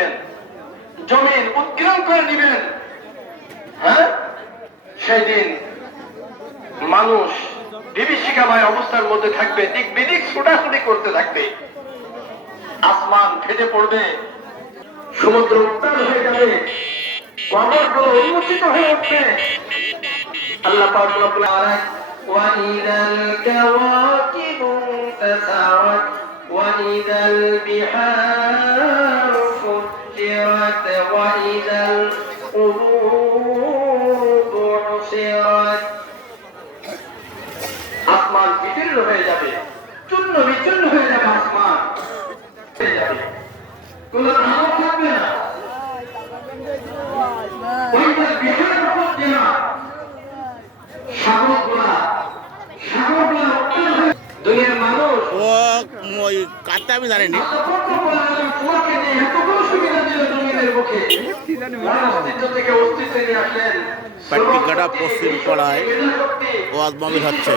দিবেন, জমিন উৎগ্রাম করে দিবেন। হ্যাঁ, সেই দিন মানুষ বিভীষিকাময় অবস্থার মধ্যে থাকবে, দিক বিদিক ছোটাছুটি করতে থাকবে, আসমান ফেটে পড়বে, সমুদ্র উত্তাল হয়ে যাবে, কবরগুলো উন্মোচিত হয়ে উঠবে। আল্লাহ পাক রব্বুল আলামিন ওয়াইদাল কাওয়াকিবু তাসারাত ওয়াইদাল বিহারু ফুজ্জিরাত ওয়াইদাল কুবুরু উসিরাত। আসমান বিদীর্ণ হয়ে যাবে, চূর্ণ বিচূর্ণ হয়ে যাবে, আসমান হয়ে যাবে, কোন নাম থাকবে না। ওইটার বিহার ফুজ্জিরাত, সাগরগুলা দুনিয়ার মানুষ ও ওই কাটতে আমি জানিনি। তোমাকে নিয়ে এত বড় সুবিধা দিল জমিনের মুখে, অস্তিত্ব থেকে অস্তিত্বে নিয়ে আসলেন, পাট্টিকাটা পশ্চিম পাড়ায় ওয়াজ মাহফিল হচ্ছে।